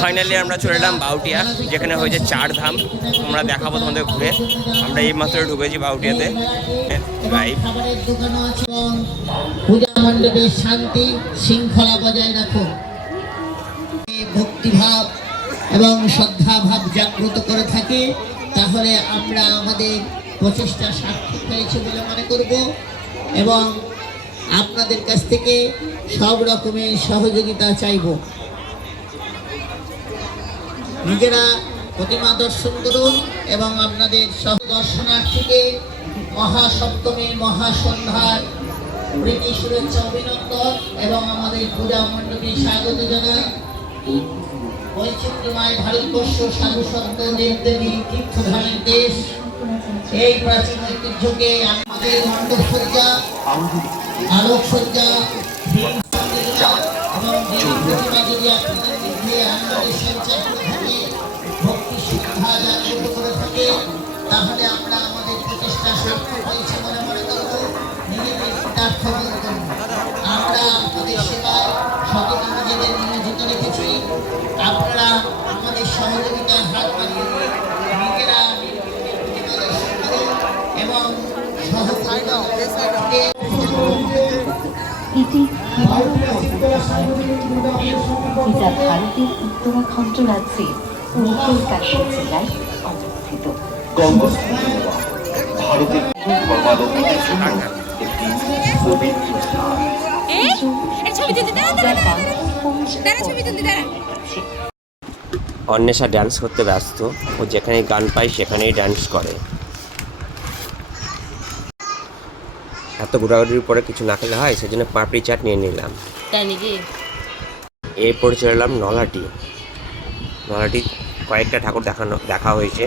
Finally আমরা চলে এলাম বাউটিয়া, যেখানে হয়েছে 4 ধাম। তোমরা দেখাবো তোমাদের ঘুরে। আমরা এই মাত্র ঢুকেছি বাউটিয়াতে। পূজা মণ্ডপে শান্তি শৃঙ্খলা বজায় রাখো, ভক্তিভাব এবং শ্রদ্ধাভাব জাগ্রত করে থাকে, তাহলে আমরা আমাদের প্রচেষ্টা সার্থক হয়েছে বলে মনে করব এবং আপনাদের কাছ থেকে সব রকমের সহযোগিতা চাইব। নিজেরা প্রতিমা দর্শন করুন এবং আপনাদের সহ দর্শনার্থীকে মহাসপ্তমীর মহাসন্ধ্যার প্রীতি শুভেচ্ছা অভিনন্দন এবং আমাদের পূজা মণ্ডপে স্বাগত জানাই। বৈচিত্র্যময় ভারতবর্ষ, সাধুসন্ত দেবদেবী তীর্থধামের দেশ, এই প্রাচীন ঐতিহ্যকে আমাদের মণ্ডপসজ্জা, আলোকসজ্জা এবং প্রতিমা যদি আপনাদের মধ্যে আমাদের সঞ্চার করে থাকে, ভক্তি শ্রদ্ধা জাগ্রত করে থাকে, তাহলে আমরা আমাদের প্রচেষ্টা সার্থক হয়েছে বলে মনে করব, নিজেদের কৃতার্থ বোধ করব। আমরা আপনাদের সেবায় সতত নিজেদের নিয়োজিত রেখেছি। আপনারা আমাদের সহযোগিতায় হাত বাড়িয়ে নিজেরা এবং সহযোগিতা যা ভারতের উত্তরাখণ্ড রাজ্যে উত্তরকাশী জেলায় অবস্থিত। ভারতের ধর্মাবলম্বীদের জন্য একটি পবিত্র স্থান। অন্বেষা ডান্স করতে ব্যস্ত, ও যেখানে গান পায় সেখানেই ডান্স করে। এত ঘোরাঘুরির পরে কিছু না খেলে হয়, সেজন্য পাপড়ি চাট নিয়ে নিলাম। এরপরে চলে এলাম নলাটি। কয়েকটা ঠাকুর দেখা হয়েছে।